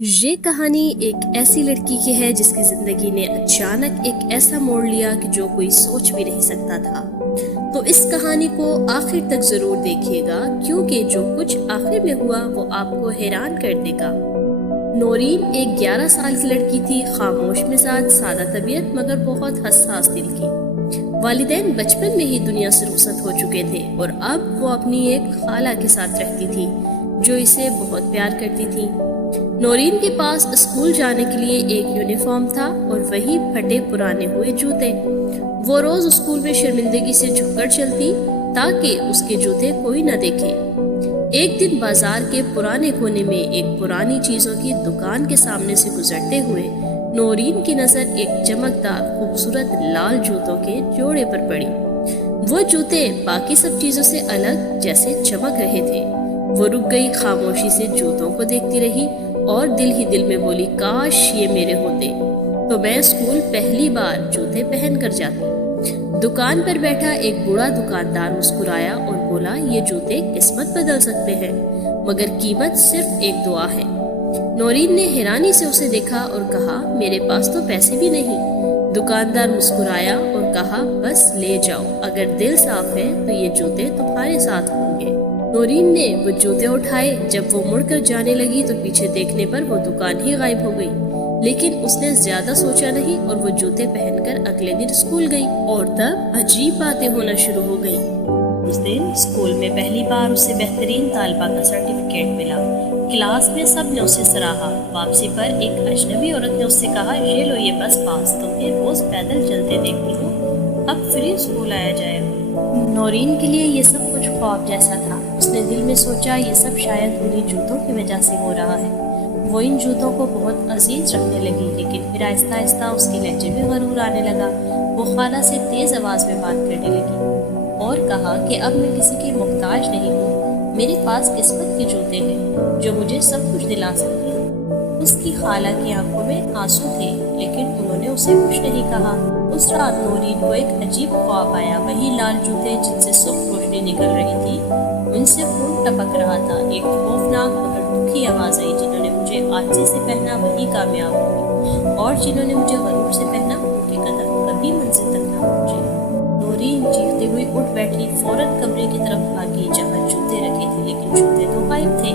یہ کہانی ایک ایسی لڑکی کی ہے جس کی زندگی نے اچانک ایک ایسا موڑ لیا کہ جو کوئی سوچ بھی نہیں سکتا تھا۔ تو اس کہانی کو آخر تک ضرور دیکھیے گا کیونکہ جو کچھ آخر میں ہوا وہ آپ کو حیران کر دے گا۔ نورین ایک 11 سال کی لڑکی تھی، خاموش مزاج، سادہ طبیعت مگر بہت حساس دل کی۔ والدین بچپن میں ہی دنیا سے رخصت ہو چکے تھے اور اب وہ اپنی ایک خالہ کے ساتھ رہتی تھی جو اسے بہت پیار کرتی تھی۔ نورین کے پاس اسکول جانے کے لیے ایک یونیفارم تھا اور وہی پھٹے پرانے ہوئے جوتے۔ وہ روز اسکول میں شرمندگی سے جھک کر چلتی تاکہ اس کے جوتے کوئی نہ دیکھے۔ ایک دن بازار کے پرانے کونے میں ایک پرانی چیزوں کی دکان کے سامنے سے گزرتے ہوئے نورین کی نظر ایک چمکدار خوبصورت لال جوتوں کے جوڑے پر پڑی۔ وہ جوتے باقی سب چیزوں سے الگ جیسے چمک رہے تھے۔ وہ رک گئی، خاموشی سے جوتوں کو دیکھتی رہی اور دل ہی دل میں بولی، کاش یہ میرے ہوتے تو میں اسکول پہلی بار جوتے پہن کر جاتی۔ دکان پر بیٹھا ایک بوڑھا دکاندار مسکرایا اور بولا، یہ جوتے قسمت بدل سکتے ہیں مگر قیمت صرف ایک دعا ہے۔ نورین نے حیرانی سے اسے دیکھا اور کہا، میرے پاس تو پیسے بھی نہیں۔ دکاندار مسکرایا اور کہا، بس لے جاؤ، اگر دل صاف ہے تو یہ جوتے تمہارے ساتھ ہوں گے۔ نورین نے وہ جوتے اٹھائے۔ جب وہ مڑ کر جانے لگی تو پیچھے دیکھنے پر وہ دکان ہی غائب ہو گئی، لیکن اس نے زیادہ سوچا نہیں اور وہ جوتے پہن کر اگلے دن اسکول گئی اور تب عجیب باتیں ہونا شروع ہو گئیں۔ اس دن اسکول میں پہلی بار اسے بہترین طالبہ کا سرٹیفکیٹ ملا۔ کلاس میں سب نے اسے سراہا۔ واپسی پر ایک اجنبی عورت نے اس سے کہا، یہ لو یہ بس پاس، تمہیں روز پیدل چلتے دیکھتی ہوں، اب فری اسکول آیا جائے گا۔ نورین کے لیے یہ سب کچھ خواب جیسا تھا۔ اس نے دل میں سوچا، یہ سب شاید انہیں جوتوں کی وجہ سے ہو رہا ہے۔ وہ ان جوتوں کو بہت عزیز رکھنے لگی، لیکن پھر آہستہ آہستہ اس کے لہجے میں غرور آنے لگا۔ وہ خالہ سے تیز آواز میں بات کرنے لگی اور کہا کہ اب میں کسی کی محتاج نہیں ہوں، میرے پاس قسمت کے جوتے ہیں جو مجھے سب کچھ دلا سکتے ہیں۔ اس کی خالہ کی آنکھوں میں آنسو تھے، لیکن انہوں نے اسے کچھ نہیں کہا۔ اس رات نورین کو ایک عجیب خواب آیا۔ وہی لال جوتے جن سے سرخ روشنی نکل رہی تھی، ان سے خون ٹپک رہا تھا۔ ایک خوفناک مگر دکھی آواز آئی، جنہوں نے مجھے آجزی سے پہنا وہی کامیاب ہوئے، اور جنہوں نے مجھے غرور سے پہنا ان کے قدم کبھی منزل تک نہ پہنچے۔ نورین چیختے ہوئے اٹھ بیٹھی، فوراً کمرے کی طرف بھاگی جہاں جوتے رکھے تھے، لیکن جوتے تو غائب تھے۔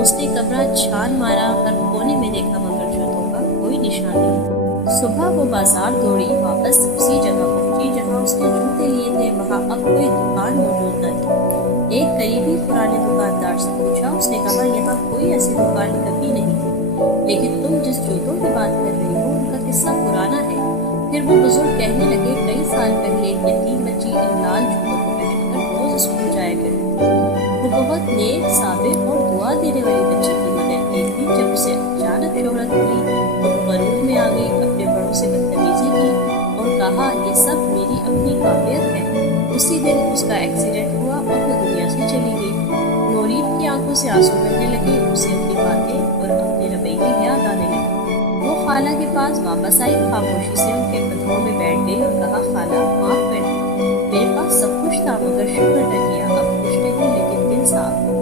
اس نے کمرہ چھان مارا، ہر کونے میں دیکھا مگر جوتوں کا کوئی نشان نہیں۔ صبح وہ بازار دوڑی، واپس اسی جگہ پہنچی جہاں اس نے جوتے لیے تھے۔ وہاں اب کوئی دکان موجود نہ تھی۔ ایک قریبی پرانے دکاندار سے پوچھا، اس نے کہا، یہاں کوئی ایسی دکان کبھی نہیں تھی، لیکن تم جس جوتوں کی بات کر رہی ہو ان کا قصہ پرانا ہے۔ پھر وہ بزرگ کہنے لگے، کئی سال پہلے ایک یتیم بچی ان لال جوتوں کو پہن کر روز اسکول جایا کرتی تھی۔ وہ بہت نیک، صابر اور دعا دینے والی بچی تھی، مگر ایک دن جب اسے اچانک شہرت ملی تو وہ غرور میں آ گئی، اپنے بڑوں سے بدتمیزی کی اور کہا، یہ سب میری اپنی قابلیت ہے۔ اسی دن اس کا ایکسیڈنٹ ہوا اور وہ دنیا سے چلی گئی۔ نورین کی آنکھوں سے آنسو بہنے لگے، اسے اپنی باتیں اور اپنے رویے یاد آنے لگے۔ وہ خالہ کے پاس واپس آئی، خاموشی سے ان کے قدموں میں بیٹھ گئی اور کہا، خالہ معاف کر دیں، میرے پاس سب کچھ تھا مگر شکر نہ کیا، اب کچھ نہیں لیکن دل صاف ہے۔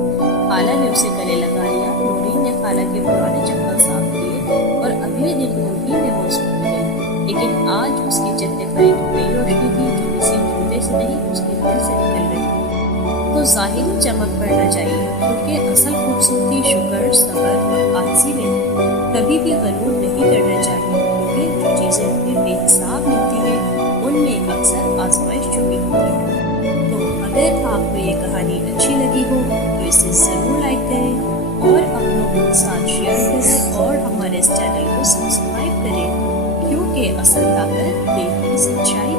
خالہ نے اسے گلے لگا لیا۔ نورین نے خالہ کے پرانے چپل صاف کیے اور اگلے دن انہی میں وہ اسکول گئی، لیکن آج اس کے چہرے پر ایک نئی روشنی تھی جو کسی جوتے سے نہیں اس کے دل سے نکل رہی تھی۔ تو ظاہری چمک پڑنا چاہیے، کیونکہ اصل خوبصورتی شکر، صبر اور عاجزی میں ہے۔ کبھی بھی غرور نہیں کرنا چاہیے، کیونکہ جو چیزیں ہمیں بے حساب ملتی ہیں ان میں اکثر آزمائش چھپی ہوتی ہے۔ تو اگر آپ کو یہ کہانی اچھی لگی ہو تو اسے ضرور لائک کریں اور اپنوں کے ساتھ شیئر کریں اور ہمارے اس چینل کو سبسکرائب کریں، کیونکہ اصل طاقت دل کی سچائی